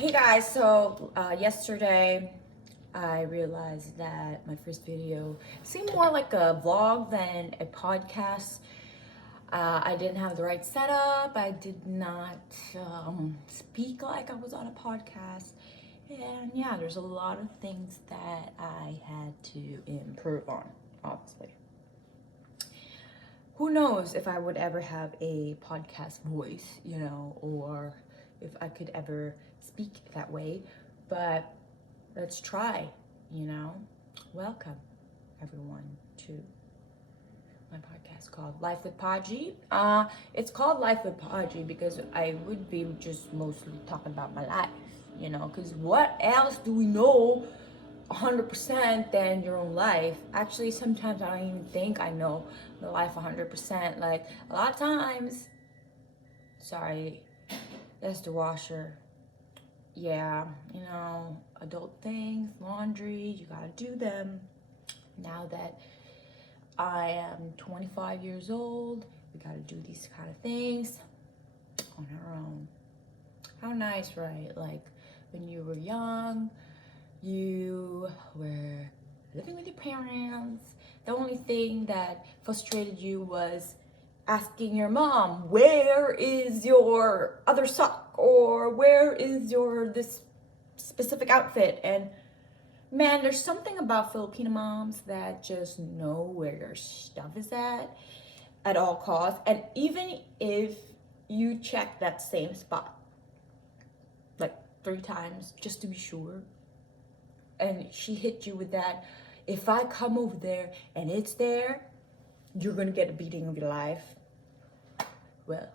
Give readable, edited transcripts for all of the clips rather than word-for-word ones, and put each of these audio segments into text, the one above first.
Hey guys, so yesterday I realized that my first video seemed more like a vlog than a podcast. I didn't have the right setup. I did not speak like I was on a podcast. And yeah, there's a lot of things that I had to improve on, obviously. Who knows if I would ever have a podcast voice, or if I could ever speak that way, but let's try, you know. Welcome, everyone, to my podcast called Life with Paji. It's called Life with Paji because I would be just mostly talking about my life, because what else do we know 100% than your own life? Actually, sometimes I don't even think I know the life 100%. Like, a lot of times, sorry, that's the washer. Yeah, adult things, laundry, you gotta do them. Now that I am 25 years old, we gotta do these kind of things on our own. How nice, right? Like, when you were young, you were living with your parents. The only thing that frustrated you was asking your mom, where is your other sock? Or where is your this specific outfit? And man, there's something about Filipino moms that just know where your stuff is at all costs. And even if you check that same spot like 3 times just to be sure, and she hit you with that, if I come over there and it's there, you're gonna get a beating of your life. Well,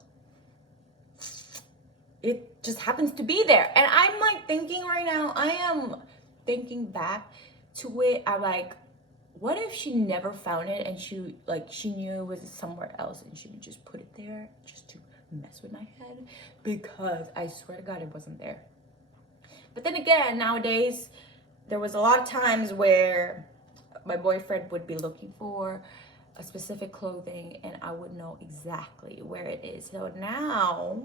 it just happens to be there. And I'm like thinking right now, I am thinking back to it. I'm like, what if she never found it and she knew it was somewhere else and she would just put it there just to mess with my head? Because I swear to God, it wasn't there. But then again, nowadays, there was a lot of times where my boyfriend would be looking for a specific clothing and I would know exactly where it is. So now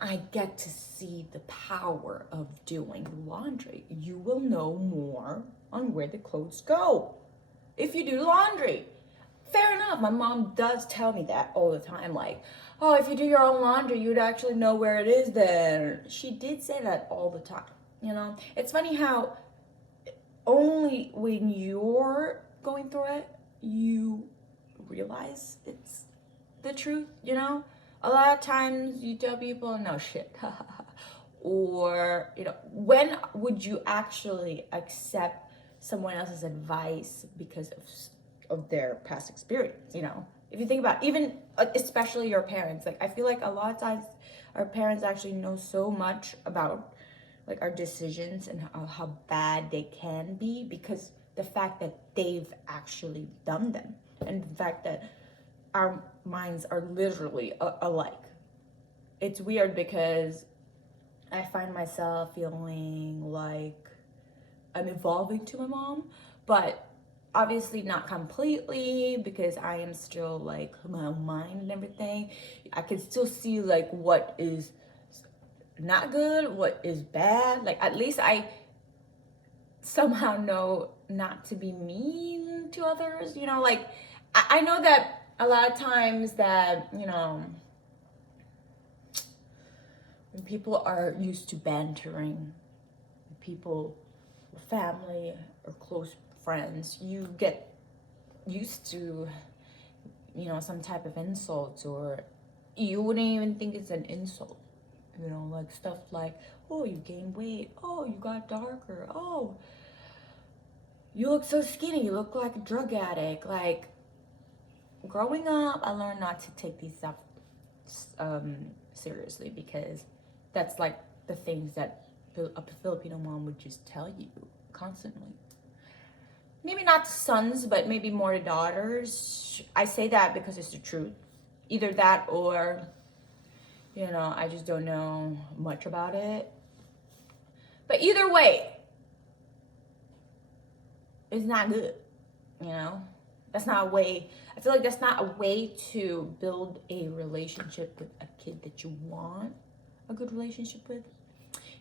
I get to see the power of doing laundry. You will know more on where the clothes go if you do laundry. Fair enough. My mom does tell me that all the time. Like, oh, if you do your own laundry, you'd actually know where it is then. She did say that all the time. It's funny how only when you're going through it, you realize it's the truth, A lot of times you tell people, no shit. Or, when would you actually accept someone else's advice because of their past experience, If you think about it, even especially your parents, like I feel like a lot of times our parents actually know so much about like our decisions and how bad they can be because the fact that they've actually done them and the fact that our minds are literally alike. It's weird because I find myself feeling like I'm evolving to my mom, but obviously not completely because I am still like my own mind and everything. I can still see like what is not good, what is bad. Like at least I somehow know not to be mean to others, like I know that a lot of times that, when people are used to bantering, people, family or close friends, you get used to, some type of insults, or you wouldn't even think it's an insult. Like stuff like, oh, you gained weight. Oh, you got darker. Oh, you look so skinny. You look like a drug addict. Like, growing up, I learned not to take these stuff seriously because that's like the things that a Filipino mom would just tell you constantly. Maybe not to sons, but maybe more to daughters. I say that because it's the truth. Either that or I just don't know much about it. But either way, it's not good, That's not a way, I feel like that's not a way to build a relationship with a kid that you want a good relationship with.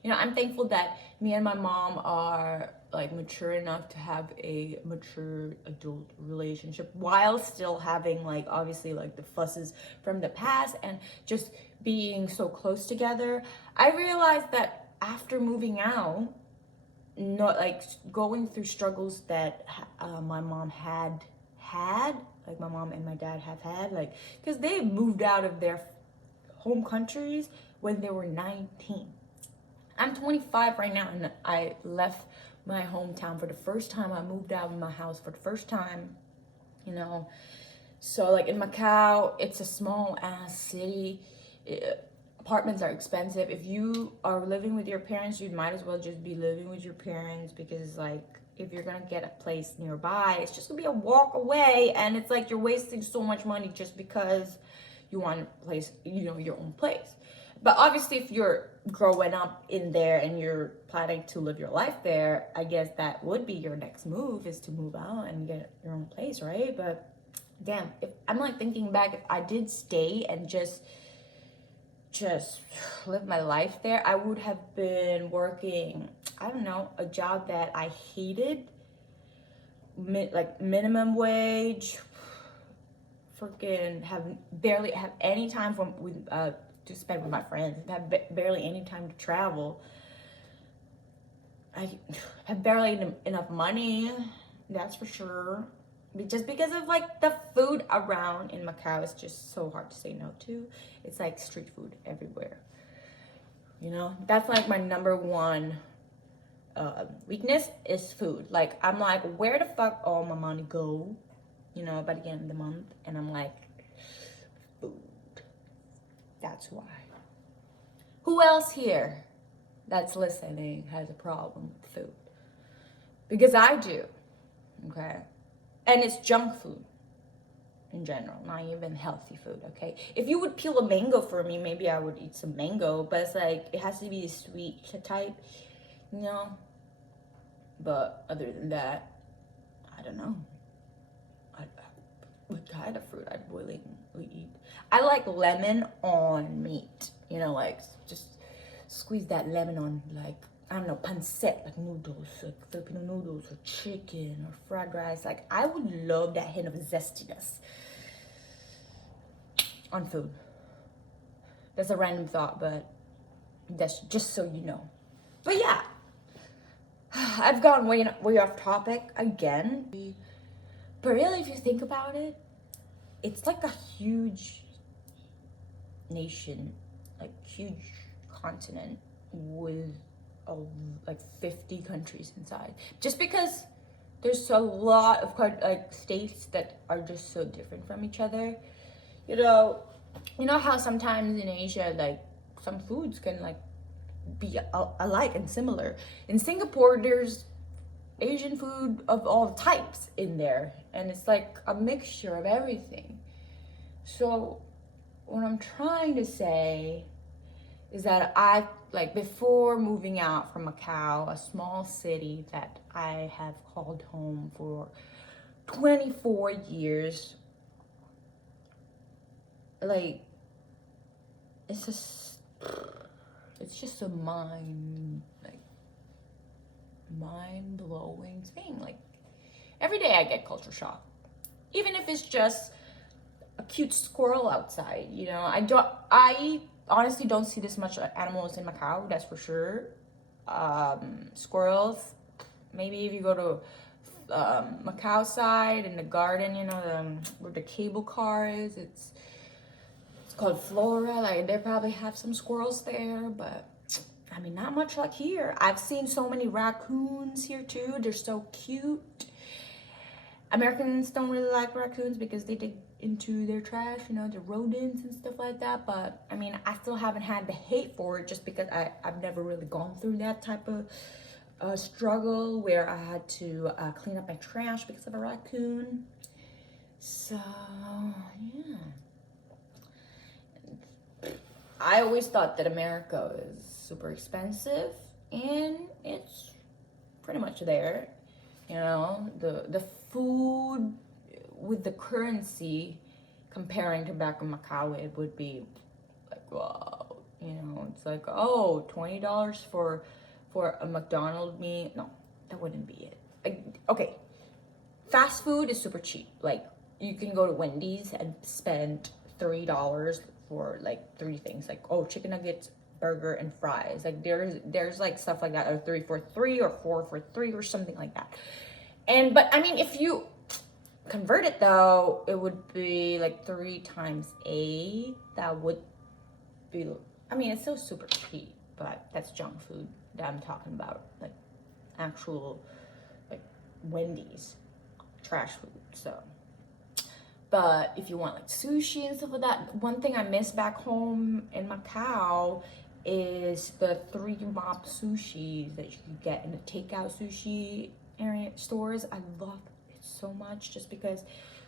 You know, I'm thankful that me and my mom are like mature enough to have a mature adult relationship while still having like obviously like the fusses from the past and just being so close together. I realized that after moving out, not like going through struggles that my mom had, like my mom and my dad have had, like because they moved out of their home countries when they were 19. I'm 25 right now, and I left my hometown for the first time. I moved out of my house for the first time, you know. So like in Macau, it's a small ass city. Apartments are expensive. If you are living with your parents, you might as well just be living with your parents, because like if you're gonna get a place nearby, it's just gonna be a walk away, and it's like you're wasting so much money just because you want a place, you know, your own place. But obviously if you're growing up in there and you're planning to live your life there, I guess that would be your next move, is to move out and get your own place, right? But damn, if I'm like thinking back, if I did stay and just live my life there, I would have been working, I don't know, a job that I hated, like minimum wage, freaking barely have any time to spend with my friends, have barely any time to travel. I have barely enough money, that's for sure. Just because of like the food around in Macau is just so hard to say no to. It's like street food everywhere. You know, that's like my number one weakness is food. Like I'm like, where the fuck all my money go? You know, by the end of the month, and I'm like, food. That's why. Who else here that's listening has a problem with food? Because I do. Okay. And it's junk food in general, not even healthy food, okay? If you would peel a mango for me, maybe I would eat some mango, but it's like, it has to be the sweet type, you know? But other than that, I don't know. What kind of fruit I'd willingly eat? I like lemon on meat, you know, like just squeeze that lemon on, like, I don't know, pancit, like noodles, like Filipino noodles, or chicken, or fried rice. Like, I would love that hint of zestiness on food. That's a random thought, but that's just so you know. But yeah, I've gone way off topic again. But really, if you think about it, it's like a huge nation, like huge continent with like 50 countries inside. Just because there's a lot of like states that are just so different from each other. You know how sometimes in Asia, like some foods can like be alike and similar. In Singapore, there's Asian food of all types in there, and it's like a mixture of everything. So what I'm trying to say is that I, like, before moving out from Macau, a small city that I have called home for 24 years, like, it's just a mind-blowing thing. Like, every day I get culture shock, even if it's just a cute squirrel outside. You know, I honestly don't see this much animals in Macau, that's for sure. Squirrels, maybe if you go to Macau side in the garden, you know, where the cable car is, it's called Flora. Like, they probably have some squirrels there, but I mean, not much like here. I've seen so many raccoons here too. They're so cute. Americans don't really like raccoons because they dig into their trash, you know, the rodents and stuff like that. But I mean, I still haven't had the hate for it, just because I've never really gone through that type of struggle where I had to clean up my trash because of a raccoon. So yeah, I always thought that America is super expensive, and it's pretty much there. You know, the food with the currency comparing to back in Macau, it would be like, wow, You know, it's like, oh, $20 for a McDonald's meal. No, that wouldn't be it. Okay, fast food is super cheap. Like, you can go to Wendy's and spend $3 for like 3 things. Like, oh, chicken nuggets, burger, and fries. Like, there's like stuff like that, or 3 for 3, or 4 for 3, or something like that. But I mean, if you convert it though, it would be like 3 times 8. That would be, I mean, it's still super cheap, but that's junk food that I'm talking about. Like, actual, like, Wendy's trash food. So, but if you want like sushi and stuff like that, one thing I miss back home in Macau is the 3 mop sushis that you can get in the takeout sushi area stores. I love it so much, just because,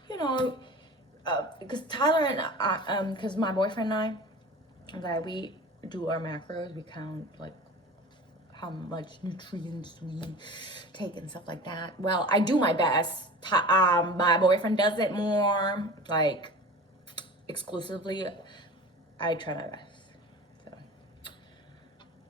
you know, because Tyler and I, because my boyfriend and I, we do our macros. We count like how much nutrients we take and stuff like that. Well, I do my best. My boyfriend does it more, like, exclusively. I try my best. So,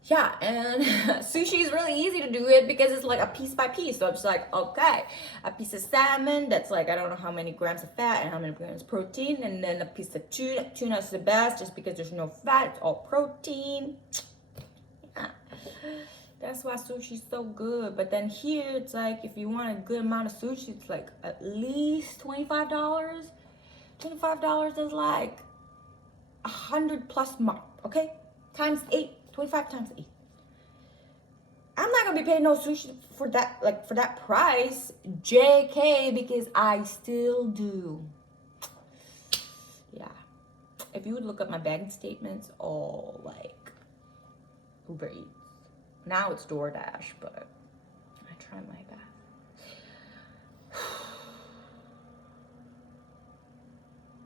yeah, and sushi is really easy to do it because it's like a piece by piece. So I'm just like, okay, a piece of salmon that's like, I don't know how many grams of fat and how many grams of protein, and then a piece of tuna. Tuna is the best just because there's no fat, it's all protein. Yeah. That's why sushi's so good. But then here, it's like, if you want a good amount of sushi, it's like at least $25. $25 is like 100 plus mark, okay? Times 8, 25 times 8. I'm not gonna be paying no sushi for that, like, for that price, JK, because I still do. Yeah. If you would look up my bank statements, all like Uber Eats. Now it's DoorDash, but I try my best.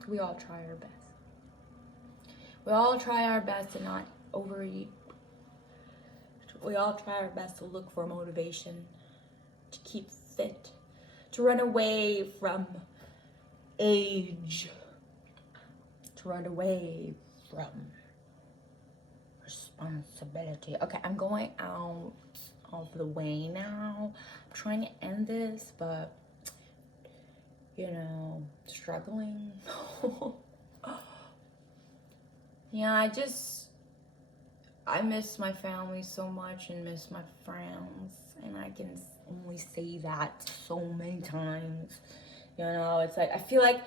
We all try our best. We all try our best to not overeat. We all try our best to look for motivation, to keep fit, to run away from age, to run away from responsibility. Okay, I'm going out of the way now. I'm trying to end this, but, you know, struggling. Yeah, I miss my family so much and miss my friends, and I can only say that so many times. You know, it's like, I feel like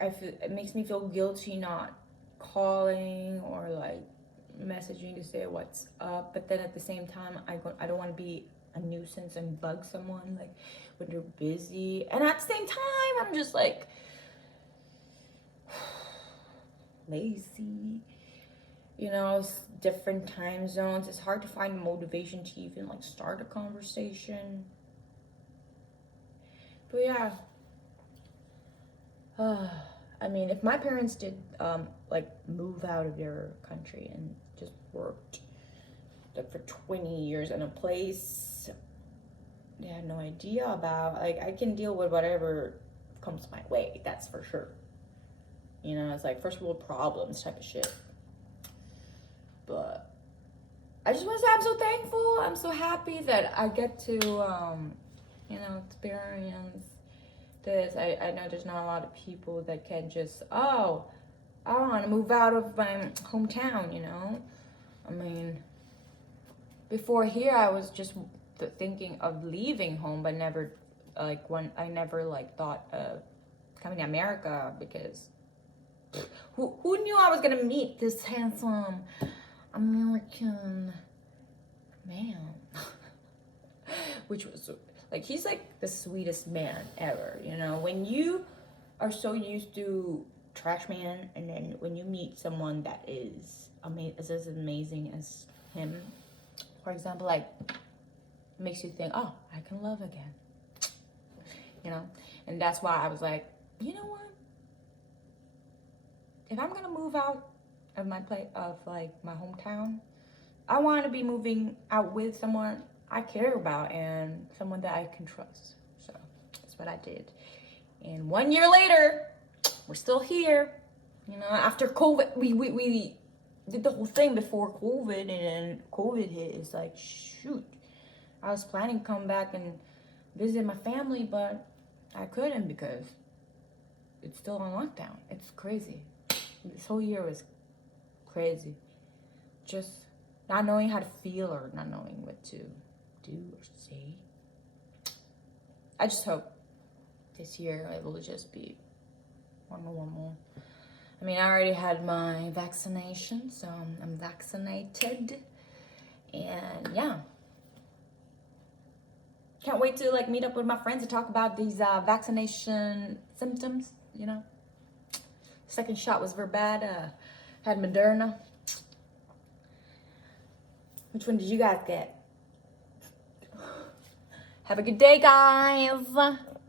it makes me feel guilty not calling or like messaging to say what's up, but then at the same time, I don't want to be a nuisance and bug someone like when they're busy, and at the same time, I'm just like lazy. You know, it's different time zones. It's hard to find motivation to even like start a conversation. But yeah, I mean, if my parents did like move out of their country and just worked like for 20 years in a place they had no idea about, like, I can deal with whatever comes my way, that's for sure. You know, it's like first world problems type of shit. But I just want to say I'm so thankful. I'm so happy that I get to, you know, experience this. I know there's not a lot of people that can just, oh, I want to move out of my hometown, you know? I mean, before here, I was just thinking of leaving home, but never, like, I never, like, thought of coming to America, because who knew I was going to meet this handsome American man? Which was, like, he's like the sweetest man ever, you know? When you are so used to trash man, and then when you meet someone that is as amazing as him, for example, like, it makes you think, oh, I can love again, you know? And that's why I was like, you know what? If I'm gonna move out of my place, of like my hometown, I want to be moving out with someone I care about and someone that I can trust. So that's what I did. And 1 year later, we're still here. You know, after COVID, we did the whole thing before COVID, and then COVID hit. It's like, shoot. I was planning to come back and visit my family, but I couldn't because it's still on lockdown. It's crazy. This whole year was crazy. Just not knowing how to feel or not knowing what to do or say. I just hope this year it will just be normal. I mean, I already had my vaccination, so I'm vaccinated. And yeah. Can't wait to like meet up with my friends and talk about these vaccination symptoms, you know. Second shot was very bad. Had Moderna. Which one did you guys get? Have a good day, guys.